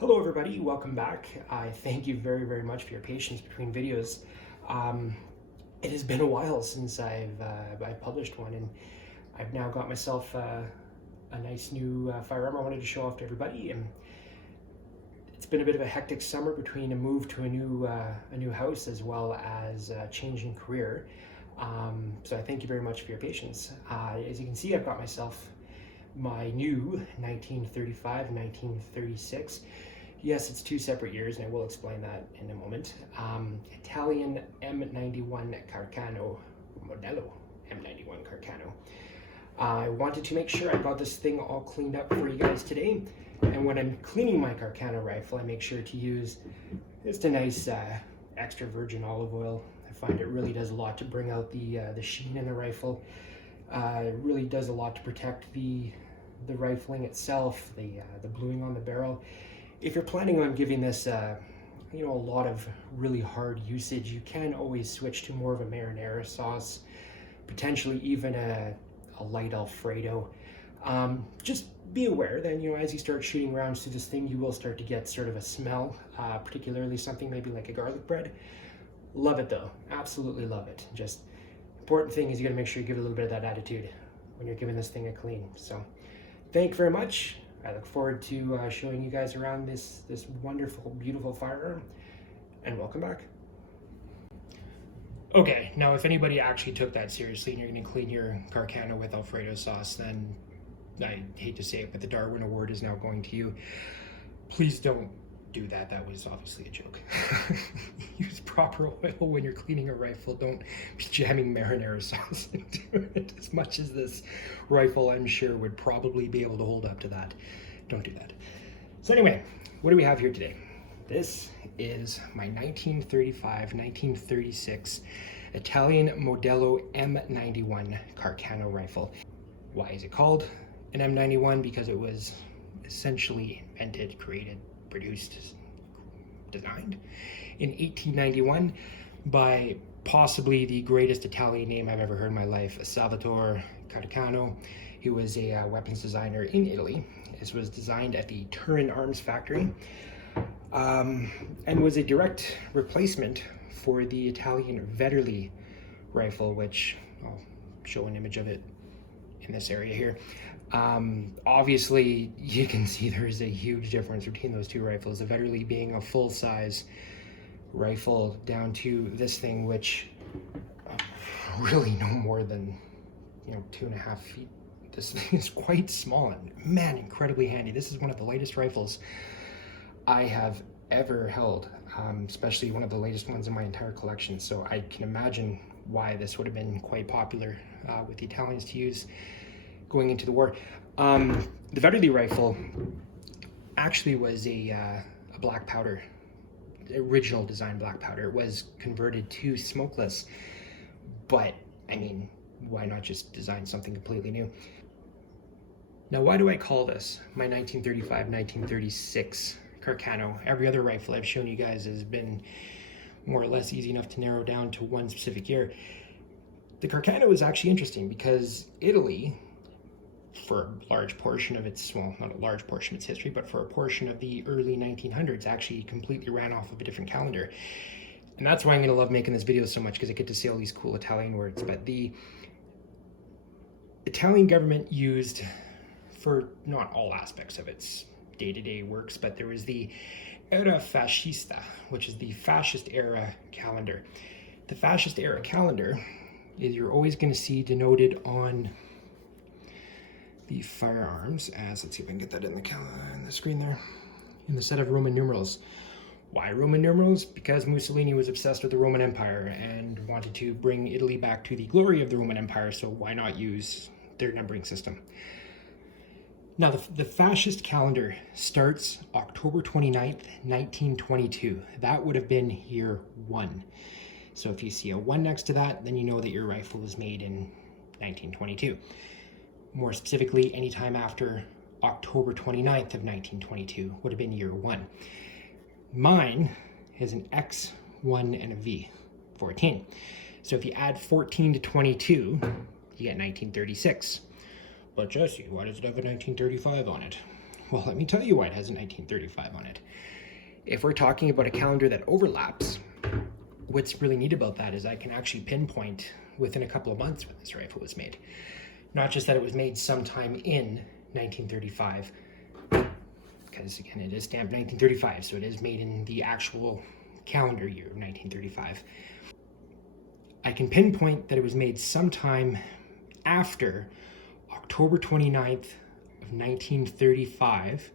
Hello everybody, welcome back. I thank you very, very much for your patience between videos. It has been a while since I've published one, and I've now got myself a nice new firearm I wanted to show off to everybody. And it's been a bit of a hectic summer between a move to a new house as well as a changing career. So I thank you very much for your patience. As you can see, I've got myself my new 1935-1936. Yes, it's two separate years, and I will explain that in a moment. Italian M91 Carcano Modello M91 Carcano. I wanted to make sure I got this thing all cleaned up for you guys today. And when I'm cleaning my Carcano rifle, I make sure to use just a nice extra virgin olive oil. I find it really does a lot to bring out the sheen in the rifle. It really does a lot to protect the rifling itself, the bluing on the barrel. If you're planning on giving this a lot of really hard usage, you can always switch to more of a marinara sauce, potentially even a light Alfredo. Just be aware that as you start shooting rounds through this thing, you will start to get sort of a smell, particularly something maybe like a garlic bread. Love it though, absolutely love it. Just important thing is you got to make sure you give it a little bit of that attitude when you're giving this thing a clean. So thank you very much. I look forward to showing you guys around this wonderful, beautiful firearm, and welcome back. Okay, now if anybody actually took that seriously and you're going to clean your Carcano with Alfredo sauce, then I hate to say it, but the Darwin Award is now going to you. Please don't do that. That was obviously a joke. Use proper oil when you're cleaning a rifle. Don't be jamming marinara sauce into it. As much as this rifle, I'm sure, would probably be able to hold up to that. Don't do that. So anyway, what do we have here today? This is my 1935-1936 Italian Modello M91 Carcano rifle. Why is it called an M91? Because it was essentially invented, created, produced, designed in 1891 by possibly the greatest Italian name I've ever heard in my life, Salvatore Carcano. He was a weapons designer in Italy. This was designed at the Turin Arms Factory and was a direct replacement for the Italian venerable rifle, which I'll show an image of it in this area here. Obviously you can see there's a huge difference between those two rifles, the venerable being a full-size rifle down to this thing, which really no more than 2.5 feet. This thing is quite small and man, incredibly handy. This is one of the latest rifles I have ever held, especially one of the latest ones in my entire collection, so I can imagine why this would have been quite popular with the Italians to use going into the war. The venerable rifle actually was a black powder, original design black powder. It was converted to smokeless, but I mean, why not just design something completely new? Now, why do I call this my 1935-1936 Carcano? Every other rifle I've shown you guys has been more or less easy enough to narrow down to one specific year. The Carcano is actually interesting because Italy, for a large portion of its, well, not a large portion of its history, but for a portion of the early 1900s, actually completely ran off of a different calendar. And that's why I'm going to love making this video so much, because I get to say all these cool Italian words. But the Italian government used, for not all aspects of its day-to-day works, but there was the Era Fascista, which is the fascist era calendar. The fascist era calendar is, you're always going to see denoted on the firearms as, let's see if I can get that in the screen there, in the set of Roman numerals. Why Roman numerals? Because Mussolini was obsessed with the Roman Empire and wanted to bring Italy back to the glory of the Roman Empire, so why not use their numbering system? Now, the fascist calendar starts October 29th, 1922. That would have been year 1. So if you see a 1 next to that, then you know that your rifle was made in 1922. More specifically, anytime after October 29th of 1922 would have been year 1. Mine is an X, 1, and a V, 14. So if you add 14 to 22, you get 1936. But Jesse, why does it have a 1935 on it? Well, let me tell you why it has a 1935 on it. If we're talking about a calendar that overlaps, what's really neat about that is I can actually pinpoint within a couple of months when this rifle was made. Not just that it was made sometime in 1935, because again, it is stamped 1935, so it is made in the actual calendar year of 1935. I can pinpoint that it was made sometime after October 29th of 1935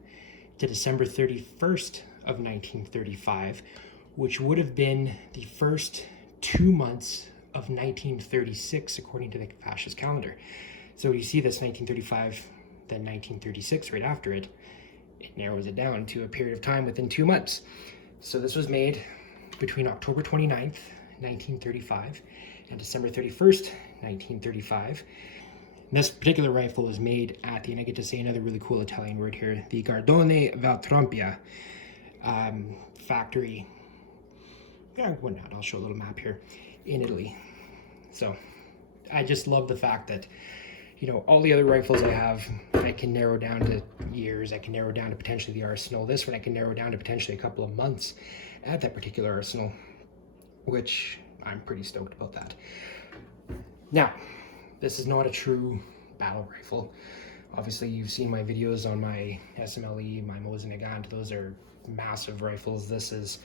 to December 31st of 1935, which would have been the first 2 months of 1936 according to the Fascist calendar. So you see this 1935, then 1936 right after it, it narrows it down to a period of time within 2 months. So this was made between October 29th, 1935 and December 31st, 1935. And this particular rifle was made at the, and I get to say another really cool Italian word here, the Gardone Valtrompia factory. Yeah, whatnot. I'll show a little map here in Italy. So I just love the fact that, you know, all the other rifles I have, I can narrow down to years. I can narrow down to potentially the arsenal. This one I can narrow down to potentially a couple of months at that particular arsenal, which I'm pretty stoked about that. Now, this is not a true battle rifle. Obviously, you've seen my videos on my SMLE, my Mosin Nagant. Those are massive rifles. This is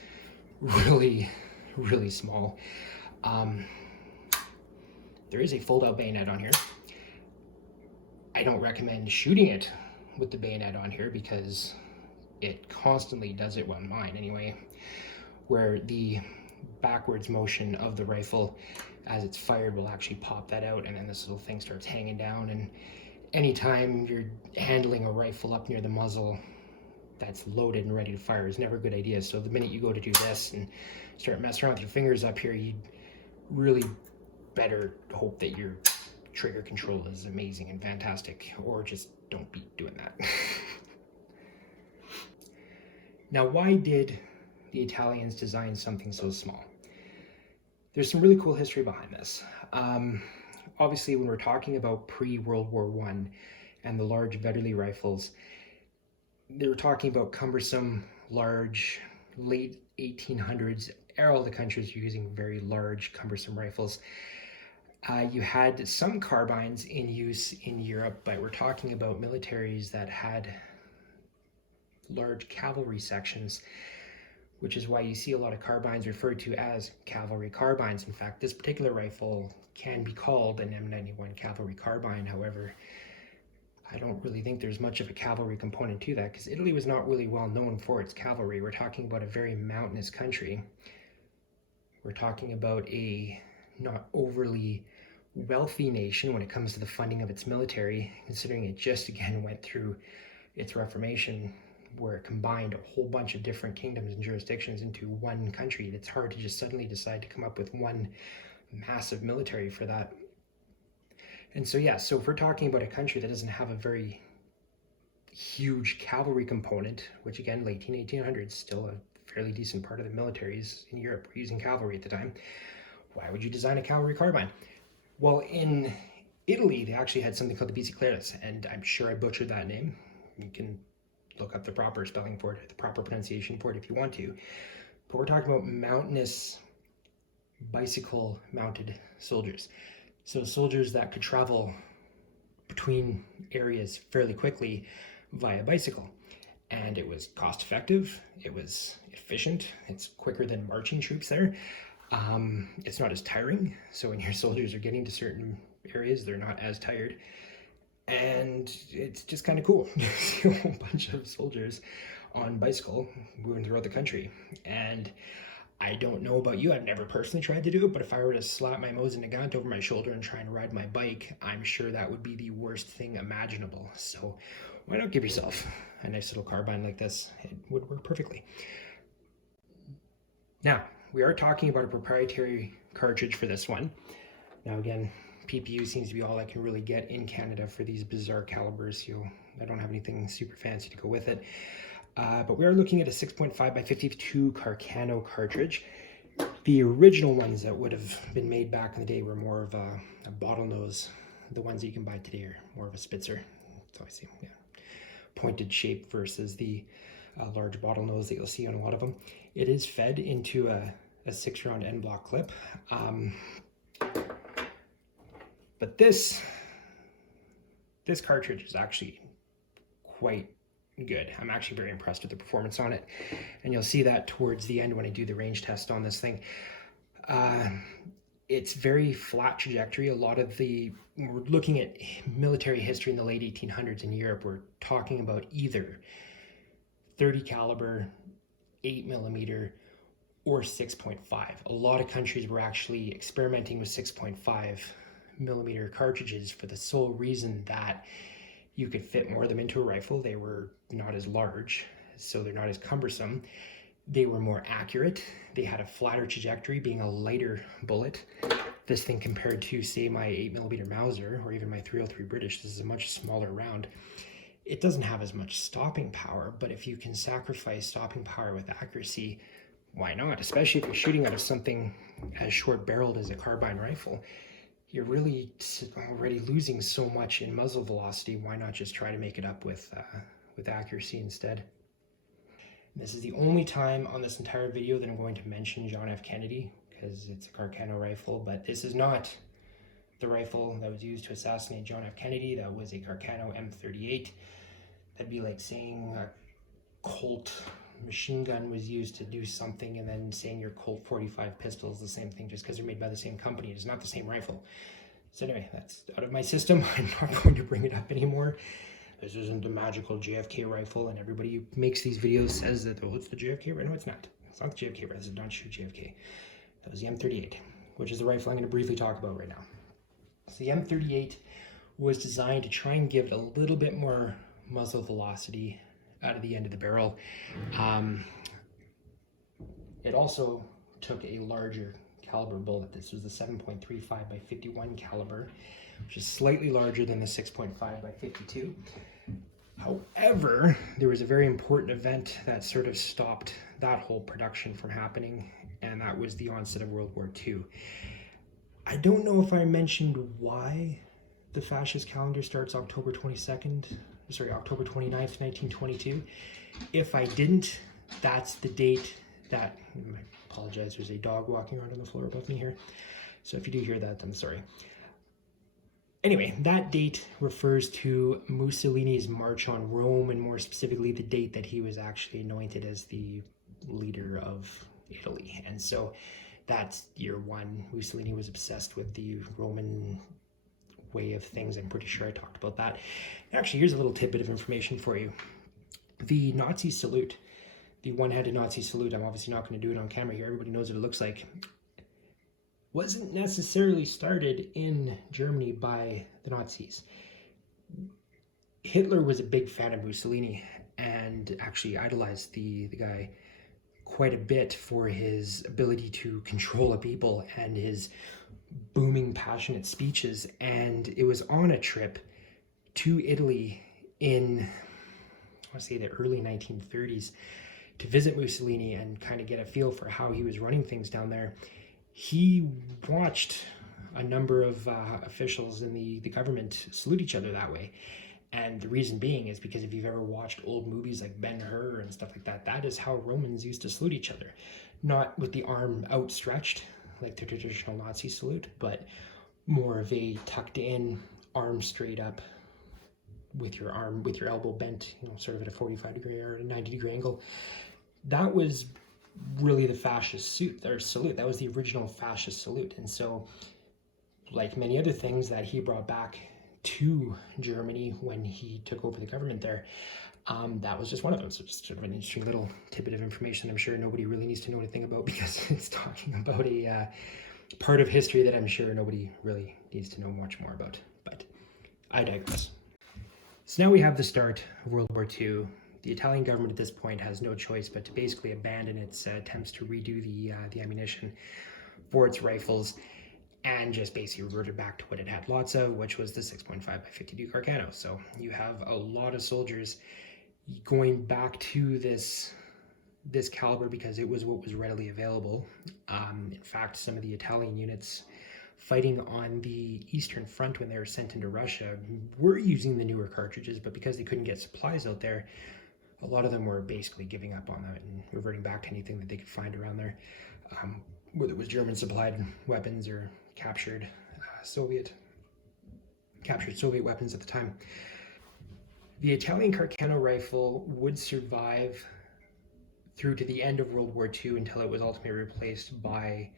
really, really small. There is a fold-out bayonet on here. I don't recommend shooting it with the bayonet on here because it constantly does it, well, mine anyway, where the backwards motion of the rifle as it's fired will actually pop that out, and then this little thing starts hanging down. And anytime you're handling a rifle up near the muzzle that's loaded and ready to fire is never a good idea. So the minute you go to do this and start messing around with your fingers up here, you'd really better hope that your trigger control is amazing and fantastic, or just don't be doing that. Now, why did the Italians design something so small? There's some really cool history behind this. Obviously, when we're talking about pre-World War I and the large venerable rifles, they were talking about cumbersome, large, late 1800s. All the countries were using very large, cumbersome rifles. You had some carbines in use in Europe, but we're talking about militaries that had large cavalry sections, which is why you see a lot of carbines referred to as cavalry carbines. In fact, this particular rifle can be called an M91 cavalry carbine. However, I don't really think there's much of a cavalry component to that, because Italy was not really well known for its cavalry. We're talking about a very mountainous country. We're talking about a not overly wealthy nation when it comes to the funding of its military, considering it just again went through its Reformation, where it combined a whole bunch of different kingdoms and jurisdictions into one country. It's hard to just suddenly decide to come up with one massive military for that. And so yeah, so if we're talking about a country that doesn't have a very huge cavalry component, which again, late 1800s, still a fairly decent part of the militaries in Europe were using cavalry at the time, why would you design a cavalry carbine? Well, in Italy, they actually had something called the bicicletas, and I'm sure I butchered that name. You can look up the proper spelling for it, the proper pronunciation for it if you want to. But we're talking about mountainous bicycle-mounted soldiers. So soldiers that could travel between areas fairly quickly via bicycle. And it was cost-effective, it was efficient, it's quicker than marching troops there. It's not as tiring, so when your soldiers are getting to certain areas, they're not as tired. And it's just kind of cool to see a whole bunch of soldiers on bicycle moving throughout the country. And I don't know about you, I've never personally tried to do it, but if I were to slap my Mosin Nagant over my shoulder and try and ride my bike, I'm sure that would be the worst thing imaginable. So why not give yourself a nice little carbine like this? It would work perfectly. Now, we are talking about a proprietary cartridge for this one. Now again, PPU seems to be all I can really get in Canada for these bizarre calibers. I don't have anything super fancy to go with it. But we are looking at a 6.5 by 52 Carcano cartridge. The original ones that would have been made back in the day were more of a bottlenose. The ones that you can buy today are more of a Spitzer. So I see, yeah. pointed shape versus the large bottlenose that you'll see on a lot of them. It is fed into a 6-round end block clip. But this cartridge is actually quite good. I'm actually very impressed with the performance on it, and you'll see that towards the end when I do the range test on this thing. It's very flat trajectory. A lot of we're looking at military history in the late 1800s in Europe, we're talking about either 30 caliber, 8mm, or 6.5. A lot of countries were actually experimenting with 6.5mm cartridges for the sole reason that you could fit more of them into a rifle. They were not as large, so they're not as cumbersome. They were more accurate. They had a flatter trajectory, being a lighter bullet. This thing compared to, say, my 8mm Mauser or even my 303 British, this is a much smaller round. It doesn't have as much stopping power, but if you can sacrifice stopping power with accuracy, why not? Especially if you're shooting out of something as short-barreled as a carbine rifle. You're really already losing so much in muzzle velocity. Why not just try to make it up with accuracy instead? And this is the only time on this entire video that I'm going to mention John F. Kennedy, because it's a Carcano rifle, but this is not the rifle that was used to assassinate John F. Kennedy. That was a Carcano M38. That'd be like saying a Colt machine gun was used to do something, and then saying your Colt 45 pistol is the same thing just because they're made by the same company. It's not the same rifle. So anyway, that's out of my system. I'm not going to bring it up anymore. This isn't the magical JFK rifle, and everybody who makes these videos says that, oh, it's the JFK rifle. No, it's not. It's not the JFK rifle. This is Don't Shoot JFK. That was the M38, which is the rifle I'm going to briefly talk about right now. So the M38 was designed to try and give it a little bit more muzzle velocity out of the end of the barrel. It also took a larger caliber bullet. This was the 7.35 by 51 caliber, which is slightly larger than the 6.5 by 52. However, there was a very important event that sort of stopped that whole production from happening, and that was the onset of World War II. I don't know if I mentioned why the fascist calendar starts October 29th, 1922. If I didn't, that's the date that, I apologize, there's a dog walking around on the floor above me here. So if you do hear that, I'm sorry. Anyway, that date refers to Mussolini's march on Rome, and more specifically the date that he was actually anointed as the leader of Italy. And so that's year one. Mussolini was obsessed with the Roman way of things. I'm pretty sure I talked about that. Actually, here's a little tidbit of information for you. The Nazi salute, the one-handed Nazi salute, I'm obviously not going to do it on camera here, everybody knows what it looks like, wasn't necessarily started in Germany by the Nazis. Hitler was a big fan of Mussolini and actually idolized the guy quite a bit for his ability to control a people and his booming, passionate speeches. And it was on a trip to Italy in, I want to say, the early 1930s to visit Mussolini and kind of get a feel for how he was running things down there. He watched a number of officials in the government salute each other that way. And the reason being is because if you've ever watched old movies like Ben-Hur and stuff like that, that is how Romans used to salute each other. Not with the arm outstretched, like the traditional Nazi salute, but more of a tucked in, arm straight up, with your elbow bent, sort of at a 45-degree or a 90-degree angle. That was really the fascist salute. That was the original fascist salute. And so, like many other things that he brought back to Germany when he took over the government there, that was just one of them. So just sort of an interesting little tidbit of information I'm sure nobody really needs to know anything about, because it's talking about a part of history that I'm sure nobody really needs to know much more about. But I digress. So now we have the start of World War II. The Italian government at this point has no choice but to basically abandon its attempts to redo the ammunition for its rifles, and just basically reverted back to what it had lots of, which was the 6.5 by 52 Carcano. So you have a lot of soldiers going back to this caliber because it was what was readily available. In fact, some of the Italian units fighting on the Eastern Front when they were sent into Russia were using the newer cartridges, but because they couldn't get supplies out there, a lot of them were basically giving up on that and reverting back to anything that they could find around there, whether it was German supplied weapons or captured Soviet weapons at the time. The Italian Carcano rifle would survive through to the end of World War II until it was ultimately replaced by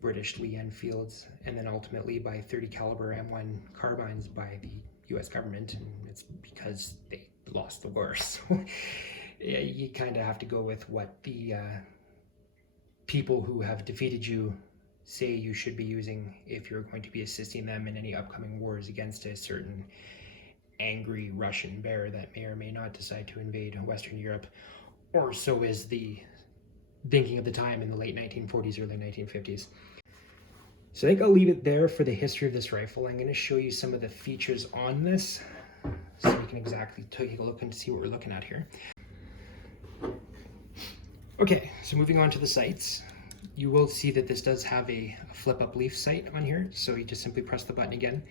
British Lee Enfields, and then ultimately by 30 caliber M1 carbines by the US government, and it's because they lost the war. So yeah, you kind of have to go with what the people who have defeated you say you should be using if you're going to be assisting them in any upcoming wars against a certain angry Russian bear that may or may not decide to invade Western Europe, or so is the thinking of the time in the late 1940s, early 1950s. So I think I'll leave it there for the history of this rifle. I'm going to show you some of the features on this so you can exactly take a look and see what we're looking at here. Okay, so moving on to the sights. You will see that this does have a flip-up leaf sight on here, so you just simply press the button again.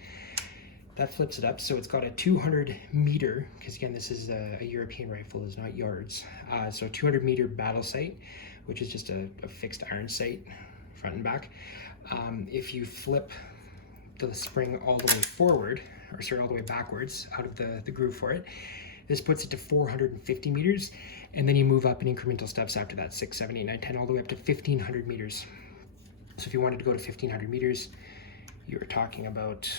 That flips it up, so it's got a 200 meter, because again this is a European rifle, it's not yards, so a 200 meter battle sight, which is just a fixed iron sight, front and back. If you flip the spring all the way forward, or sorry, all the way backwards out of the groove for it, this puts it to 450 meters, and then you move up in incremental steps after that, 6, 7, 8, 9, 10, all the way up to 1500 meters. So if you wanted to go to 1500 meters, you were talking about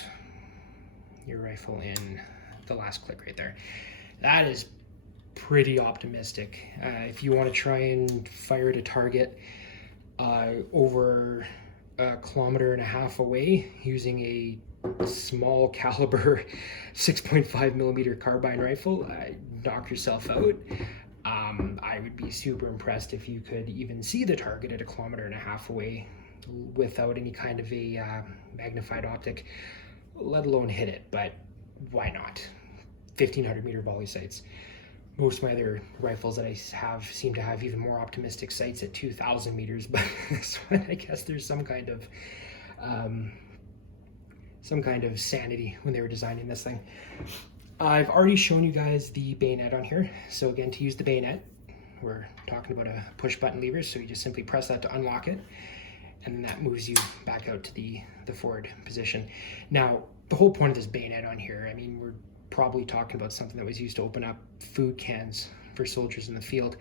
your rifle in the last click right there. That is pretty optimistic. If you want to try and fire at a target over 1.5 kilometers away using a small caliber 6.5 millimeter carbine rifle, knock yourself out. I would be super impressed if you could even see the target at 1.5 kilometers away without any kind of a magnified optic, let alone hit it. But why not? 1500 meter volley sights. Most of my other rifles that I have seem to have even more optimistic sights at 2000 meters, but this one, I guess there's some kind of sanity when they were designing this thing. I've already shown you guys the bayonet on here. So again, to use the bayonet, we're talking about a push button lever, so you just simply press that to unlock it, and then that moves you back out to the forward position. Now, the whole point of this bayonet on here, I mean, we're probably talking about something that was used to open up food cans for soldiers in the field.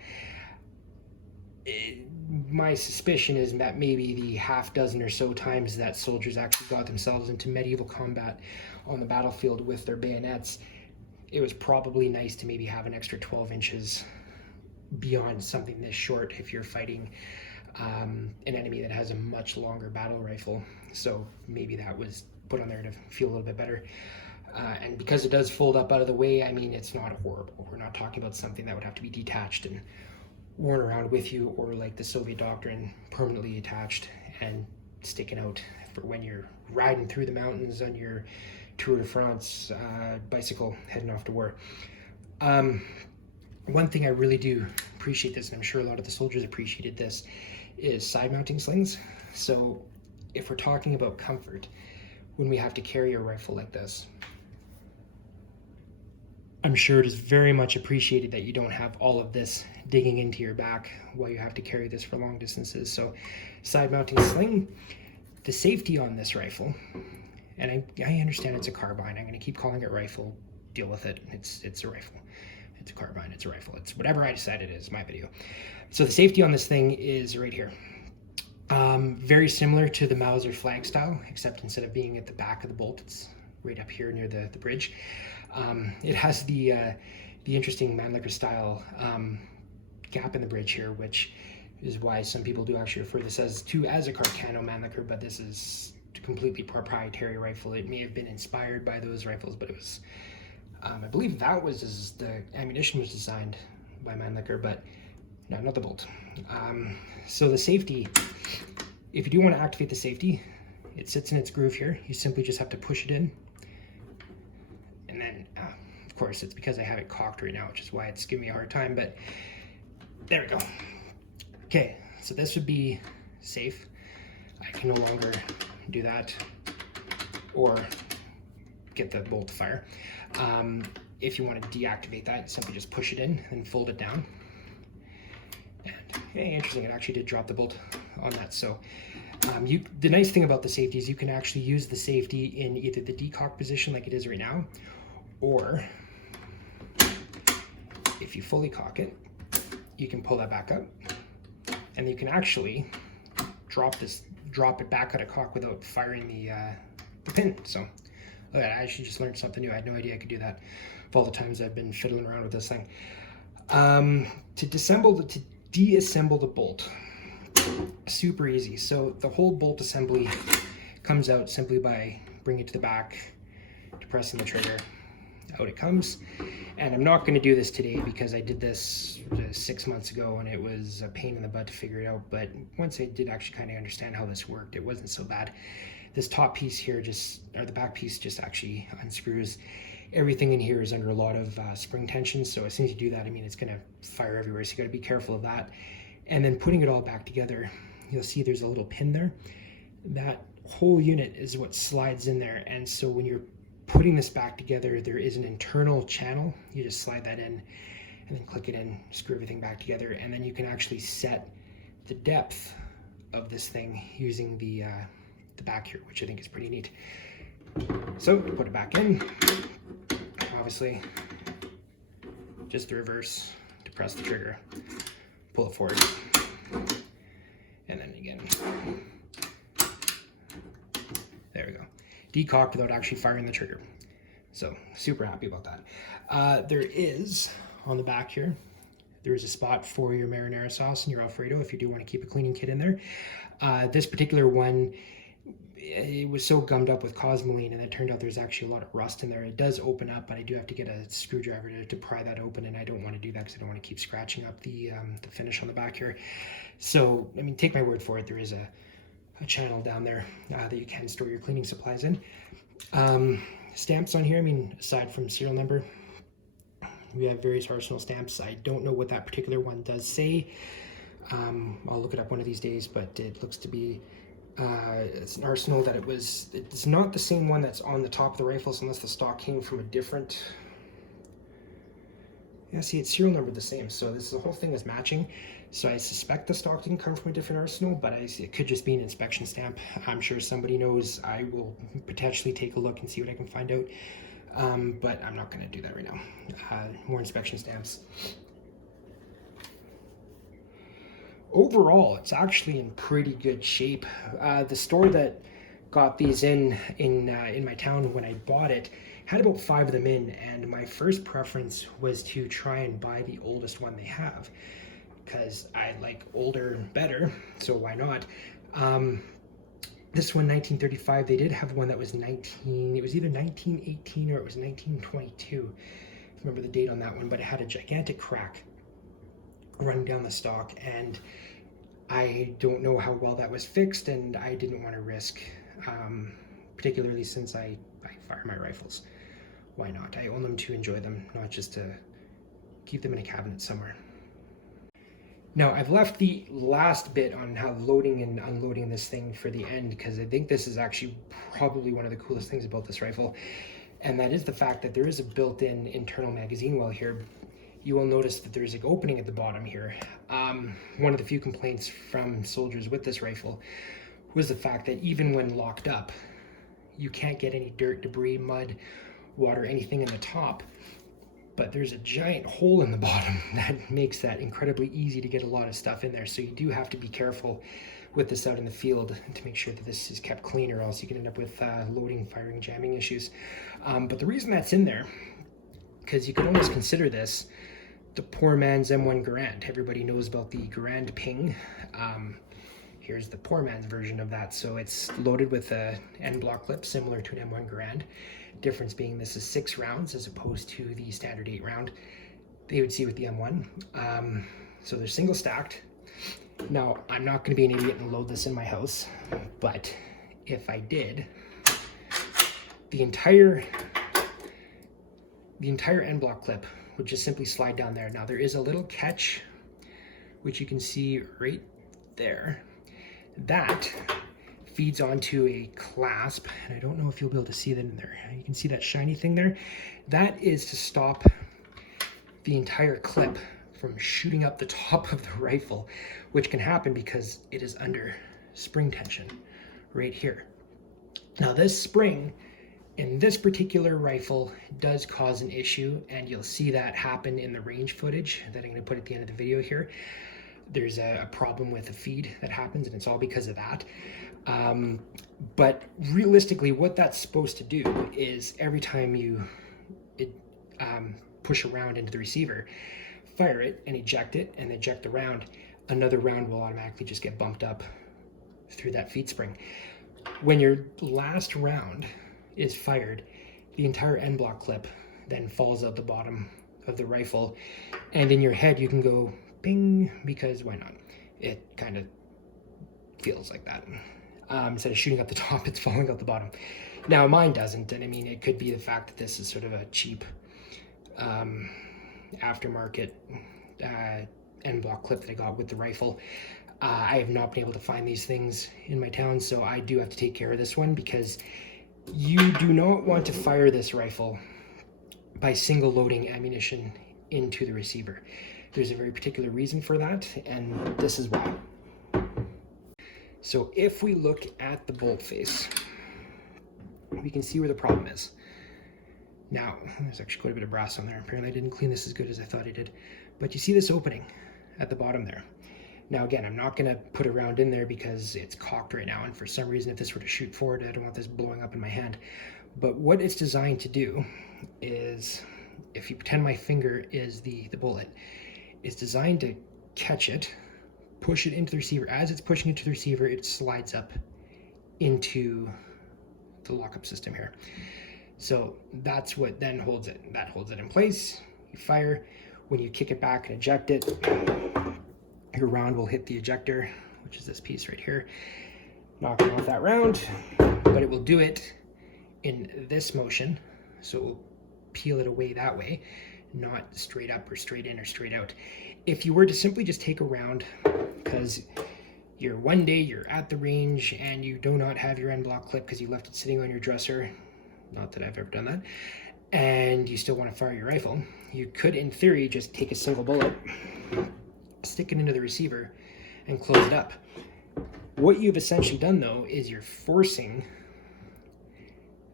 My suspicion is that maybe the half dozen or so times that soldiers actually got themselves into medieval combat on the battlefield with their bayonets, it was probably nice to maybe have an extra 12 inches beyond something this short if you're fighting an enemy that has a much longer battle rifle. So maybe that was put on there to feel a little bit better. And because it does fold up out of the way, I mean, it's not horrible. We're not talking about something that would have to be detached and worn around with you, or like the Soviet doctrine, permanently attached and sticking out for when you're riding through the mountains on your Tour de France bicycle heading off to war. One thing I really do appreciate this, and I'm sure a lot of the soldiers appreciated this, is side mounting slings. So if we're talking about comfort, when we have to carry a rifle like this, I'm sure it is very much appreciated that you don't have all of this digging into your back while you have to carry this for long distances. So side mounting sling, the safety on this rifle, and I understand it's a carbine. I'm going to keep calling it rifle. Deal with it. It's a rifle. It's a carbine. It's a rifle. It's whatever I decide it is, my video. So the safety on this thing is right here. Very similar to the Mauser flag style, except instead of being at the back of the bolt, it's right up here near the bridge. It has the interesting Mannlicher style gap in the bridge here, which is why some people do actually refer this as a Carcano Mannlicher, but this is a completely proprietary rifle. It may have been inspired by those rifles, but it was, I believe that was as the ammunition was designed by Mannlicher, but no, not the bolt. So the safety, if you do want to activate the safety, it sits in its groove here. You simply just have to push it in. And then, of course, it's because I have it cocked right now, which is why it's giving me a hard time, but there we go. Okay, so this would be safe. I can no longer do that. or get the bolt to fire. If you want to deactivate that, simply just push it in and fold it down. And hey, interesting, it actually did drop the bolt on that. So the nice thing about the safety is you can actually use the safety in either the decock position like it is right now, or if you fully cock it, you can pull that back up, and you can actually drop it back out of cock without firing the pin. So look at that, I actually just learned something new. I had no idea I could do that of all the times I've been fiddling around with this thing. To deassemble the bolt, super easy. So the whole bolt assembly comes out simply by bringing it to the back, depressing the trigger, out it comes. And I'm not going to do this today because I did this 6 months ago and it was a pain in the butt to figure it out. But once I did actually kind of understand how this worked, it wasn't so bad. This top piece here the back piece just actually unscrews. Everything in here is under a lot of spring tension, so as soon as you do that, I mean, it's going to fire everywhere, so you got to be careful of that. And then putting it all back together, you'll see there's a little pin there. That whole unit is what slides in there, and so when you're putting this back together, there is an internal channel. You just slide that in and then click it in, screw everything back together, and then you can actually set the depth of this thing using the back here, which I think is pretty neat. So put it back in. Obviously, just the reverse to press the trigger, pull it forward, and then again. There we go. Decocked without actually firing the trigger. So super happy about that. There is, on the back here, there is a spot for your marinara sauce and your Alfredo if you do want to keep a cleaning kit in there. This particular one, it was so gummed up with Cosmoline, and it turned out there's actually a lot of rust in there. It does open up, but I do have to get a screwdriver to pry that open, and I don't want to do that because I don't want to keep scratching up the finish on the back here. So, I mean, take my word for it, there is a channel down there that you can store your cleaning supplies in. Stamps on here, I mean, aside from serial number, we have various Arsenal stamps. I don't know what that particular one does say. I'll look it up one of these days, but it looks to be it's an Arsenal that it's not the same one that's on the top of the rifles unless the stock came from a different, yeah, see, it's serial numbered the same, so the whole thing is matching. So I suspect the stock didn't come from a different Arsenal, but it could just be an inspection stamp. I'm sure somebody knows. I will potentially take a look and see what I can find out, but I'm not going to do that right now. More inspection stamps. Overall, it's actually in pretty good shape. The store that got these in my town when I bought it had about 5 of them in, and my first preference was to try and buy the oldest one they have, because I like older better, so why not? This one, 1935, they did have one that was it was either 1918 or it was 1922. I remember the date on that one, but it had a gigantic crack running down the stock, and I don't know how well that was fixed, and I didn't want to risk, particularly since I fire my rifles. Why not? I own them to enjoy them, not just to keep them in a cabinet somewhere. Now, I've left the last bit on how loading and unloading this thing for the end, because I think this is actually probably one of the coolest things about this rifle, and that is the fact that there is a built-in internal magazine well here. You will notice that there's an opening at the bottom here. One of the few complaints from soldiers with this rifle was the fact that even when locked up, you can't get any dirt, debris, mud, water, anything in the top. But there's a giant hole in the bottom that makes that incredibly easy to get a lot of stuff in there. So you do have to be careful with this out in the field to make sure that this is kept clean, or else you can end up with loading, firing, jamming issues. But the reason that's in there, because you could almost consider this the poor man's M1 Garand. Everybody knows about the Garand Ping. Here's the poor man's version of that. So it's loaded with a end block clip similar to an M1 Garand. Difference being this is 6 rounds as opposed to the standard 8 round they would see with the M1. So they're single stacked. Now, I'm not going to be an idiot and load this in my house, but if I did, the entire end block clip would just simply slide down there. Now, there is a little catch, which you can see right there. That feeds onto a clasp, and I don't know if you'll be able to see that in there. You can see that shiny thing there. That is to stop the entire clip from shooting up the top of the rifle, which can happen because it is under spring tension right here. Now this spring in this particular rifle does cause an issue, and you'll see that happen in the range footage that I'm going to put at the end of the video here. There's a problem with the feed that happens, and it's all because of that. But realistically, what that's supposed to do is every time you push a round into the receiver, fire it and eject it and eject the round, another round will automatically just get bumped up through that feed spring. When your last round is fired, the entire end block clip then falls out the bottom of the rifle, and in your head you can go bing, because why not? It kind of feels like that. Instead of shooting up the top, it's falling out the bottom. Now mine doesn't, and I mean, it could be the fact that this is sort of a cheap aftermarket end block clip that I got with the rifle. I have not been able to find these things in my town, so I do have to take care of this one, because you do not want to fire this rifle by single loading ammunition into the receiver. There's a very particular reason for that, and this is why. So if we look at the bolt face, we can see where the problem is. Now, there's actually quite a bit of brass on there. Apparently I didn't clean this as good as I thought I did. But you see this opening at the bottom there. Now again, I'm not gonna put a round in there because it's cocked right now, and for some reason if this were to shoot forward, I don't want this blowing up in my hand. But what it's designed to do is, if you pretend my finger is the bullet, it's designed to catch it, push it into the receiver. As it's pushing into the receiver, it slides up into the lockup system here. So that's what then holds it. That holds it in place. You fire. When you kick it back and eject it, your round will hit the ejector, which is this piece right here, knocking off that round, but it will do it in this motion. So it will peel it away that way, not straight up or straight in or straight out. If you were to simply just take a round, because one day you're at the range and you do not have your end block clip because you left it sitting on your dresser, not that I've ever done that, and you still want to fire your rifle, you could in theory just take a single bullet, stick it into the receiver, and close it up. What you've essentially done though is you're forcing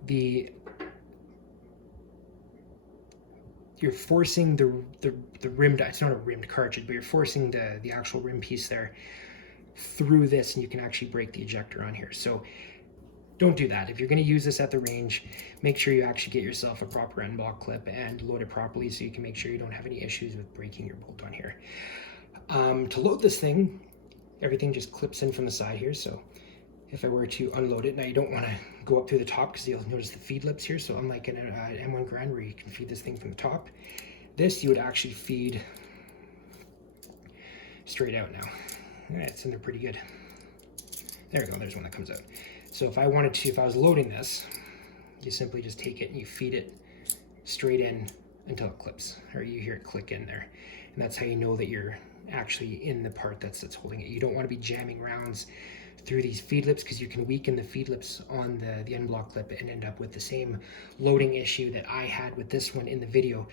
the rimmed, it's not a rimmed cartridge, but you're forcing the actual rim piece there through this, and you can actually break the ejector on here. So don't do that. If you're going to use this at the range, make sure you actually get yourself a proper end block clip and load it properly so you can make sure you don't have any issues with breaking your bolt on here. To load this thing, everything just clips in from the side here. So if I were to unload it, now you don't want to go up through the top because you'll notice the feed lips here. So unlike an M1 Grand where you can feed this thing from the top, this you would actually feed straight out now. It's in there pretty good. There we go, there's one that comes out. So if I wanted to, if I was loading this, you simply just take it and you feed it straight in until it clips, or you hear it click in there. And that's how you know that you're actually in the part that's holding it. You don't want to be jamming rounds through these feed lips because you can weaken the feed lips on the end block clip and end up with the same loading issue that I had with this one in the video.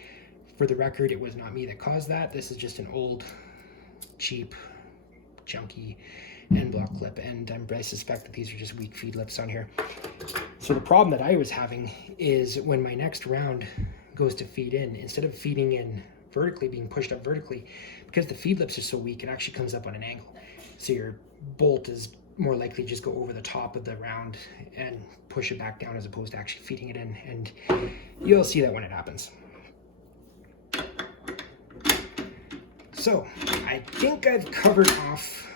For the record, it was not me that caused that. This is just an old, cheap, junky end block clip, and I suspect that these are just weak feed lips on here. So the problem that I was having is when my next round goes to feed in, instead of feeding in vertically, being pushed up vertically, because the feed lips are so weak, it actually comes up on an angle. So your bolt is more likely to just go over the top of the round and push it back down as opposed to actually feeding it in, and you'll see that when it happens. So I think I've covered off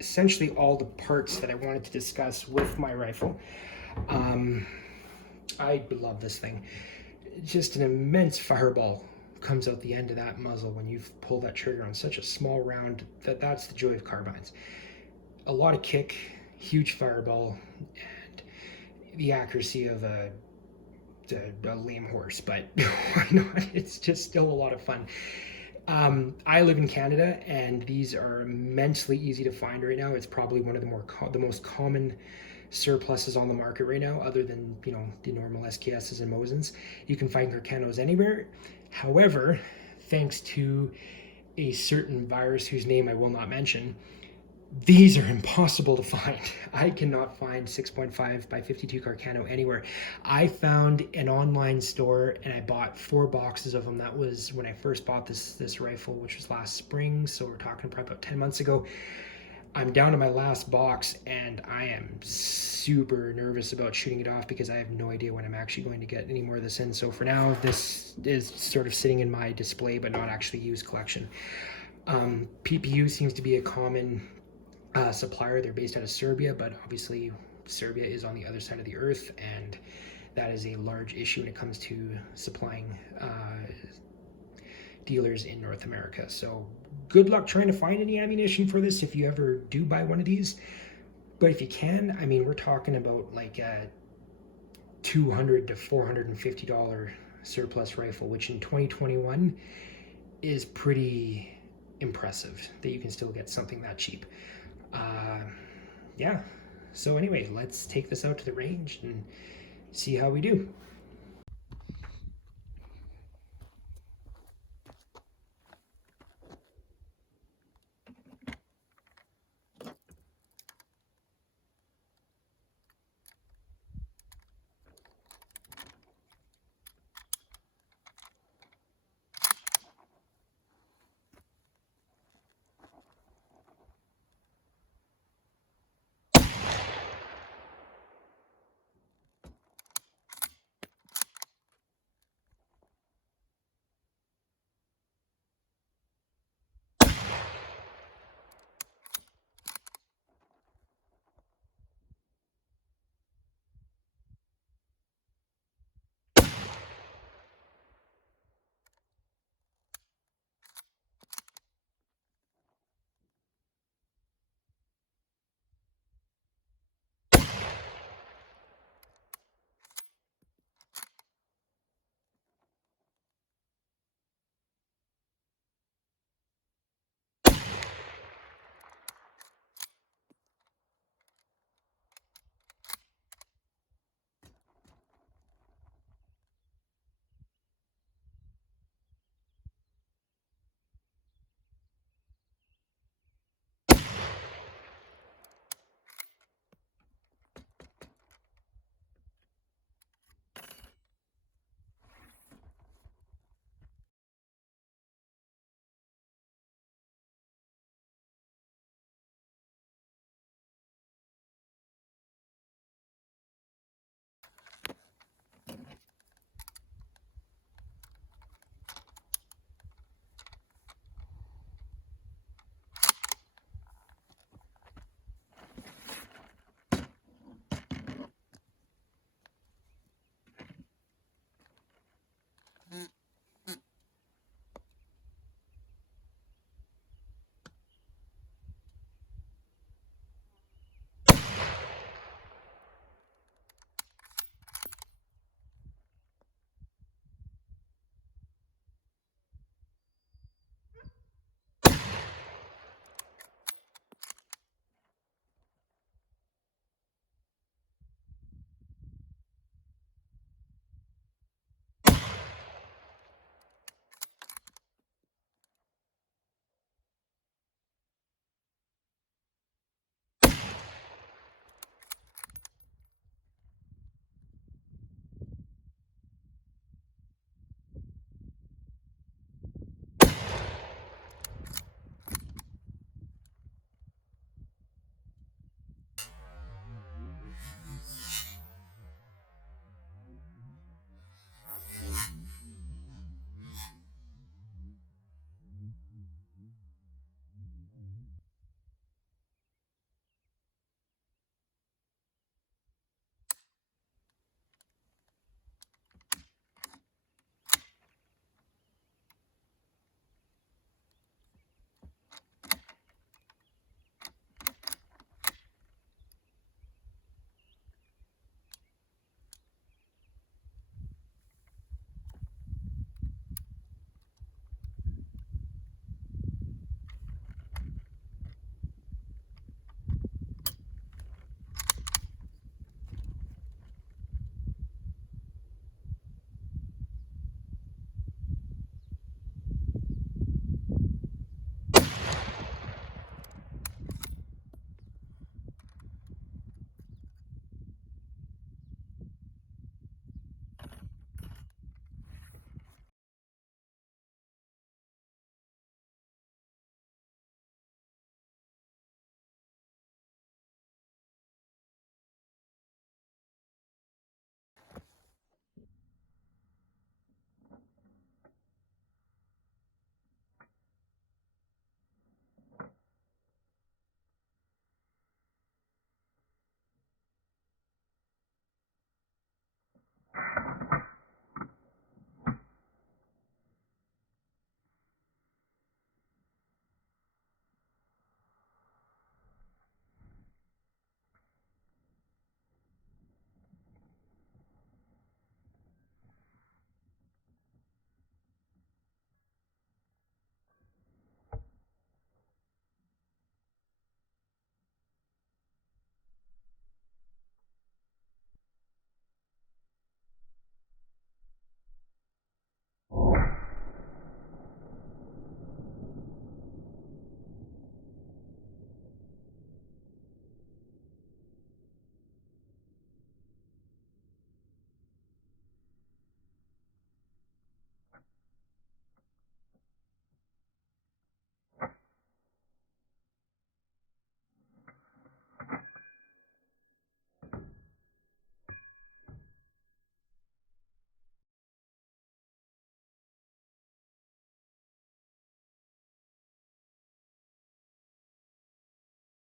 essentially all the parts that I wanted to discuss with my rifle. I love this thing. Just an immense fireball comes out the end of that muzzle when you pull that trigger on such a small round. That's the joy of carbines. A lot of kick, huge fireball, and the accuracy of a lame horse, but why not? It's just still a lot of fun. I live in Canada, and these are immensely easy to find right now. It's probably one of the most common surpluses on the market right now, other than the normal SKSs and Mosins. You can find Carcanos anywhere. However, thanks to a certain virus whose name I will not mention, these are impossible to find. I cannot find 6.5 by 52 Carcano anywhere. I found an online store and I bought 4 boxes of them. That was when I first bought this rifle, which was last spring, so we're talking probably about 10 months ago. I'm down to my last box and I am super nervous about shooting it off because I have no idea when I'm actually going to get any more of this in. So for now, this is sort of sitting in my display but not actually used collection. PPU seems to be a common supplier. They're based out of Serbia, but obviously Serbia is on the other side of the earth, and that is a large issue when it comes to supplying dealers in North America. So good luck trying to find any ammunition for this if you ever do buy one of these. But if you can, I mean, we're talking about like a $200 to $450 surplus rifle, which in 2021 is pretty impressive that you can still get something that cheap. Yeah, so anyway, let's take this out to the range and see how we do.